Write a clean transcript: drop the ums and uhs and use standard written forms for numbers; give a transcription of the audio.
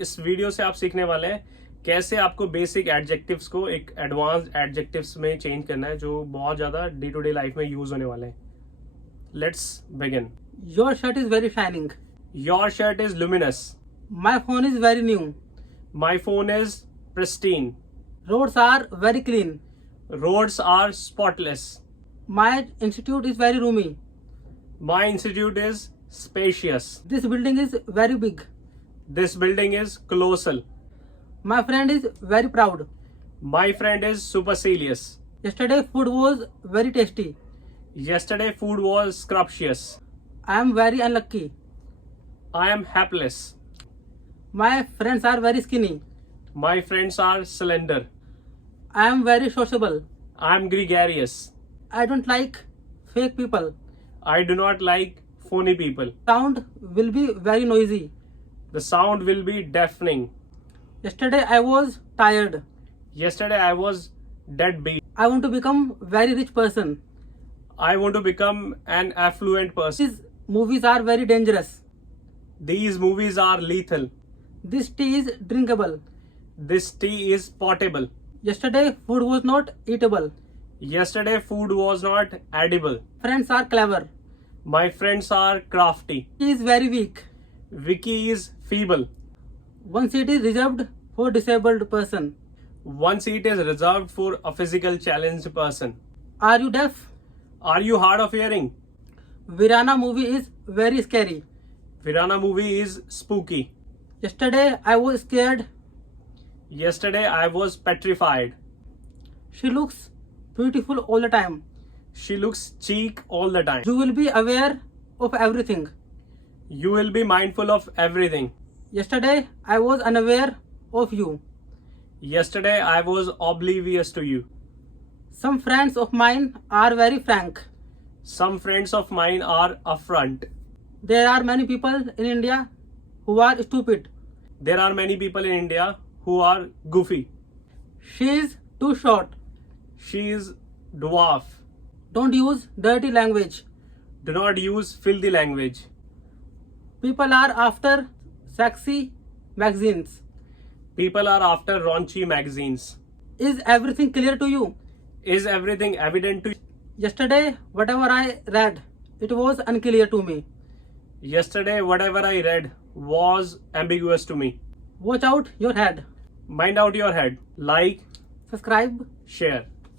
इस वीडियो से आप सीखने वाले हैं कैसे आपको बेसिक एडजेक्टिव्स को एक एडवांस्ड एडजेक्टिव्स में चेंज करना है जो बहुत ज्यादा डे टू डे लाइफ में यूज होने वाले हैं. Let's begin. Your shirt is very shining. Your shirt is luminous. My phone is very new. My phone is pristine. Roads are very clean. Roads are spotless. My institute is very roomy. My institute is spacious. This building is very big. This building is colossal. My friend is very proud. My friend is supercilious. Yesterday food was very tasty. Yesterday food was scrumptious. I am very unlucky. I am hapless. My friends are very skinny. My friends are slender. I am very sociable. I am gregarious. I don't like fake people. I do not like phony people. Sound will be very noisy. The sound will be deafening. Yesterday I was tired. Yesterday I was deadbeat. I want to become very rich person. I want to become an affluent person. These movies are very dangerous. These movies are lethal. This tea is drinkable. This tea is potable. Yesterday food was not eatable. Yesterday food was not edible. Friends are clever. My friends are crafty. He is very weak. Vicky is feeble. One seat is reserved for disabled person. One seat is reserved for a physical challenged person. Are you deaf? Are you hard of hearing? Virana movie is very scary. Virana movie is spooky. Yesterday I was scared. Yesterday I was petrified. She looks beautiful all the time. She looks cheek all the time. You will be aware of everything. You will be mindful of everything. Yesterday I was unaware of you. Yesterday I was oblivious to you. Some friends of mine are very frank. Some friends of mine are upfront. There are many people in India who are stupid. There are many people in India who are goofy. She is too short. She is dwarf. Don't use dirty language. Do not use filthy language. People are after sexy magazines. People are after raunchy magazines. Is everything clear to you? Is everything evident to you? Yesterday, whatever I read, it was unclear to me. Yesterday, whatever I read was ambiguous to me. Watch out your head. Mind out your head. Like, Subscribe. share.